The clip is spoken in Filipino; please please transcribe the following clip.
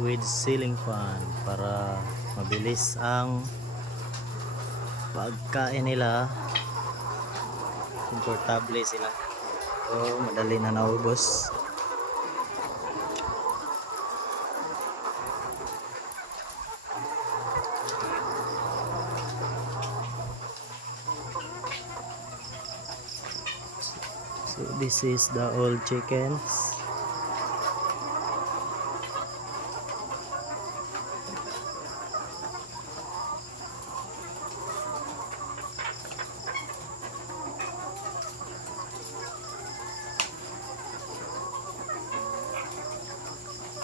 with ceiling fan para mabilis ang pagkain nila, komportable sila. So madali na naubos. So this is the old chickens.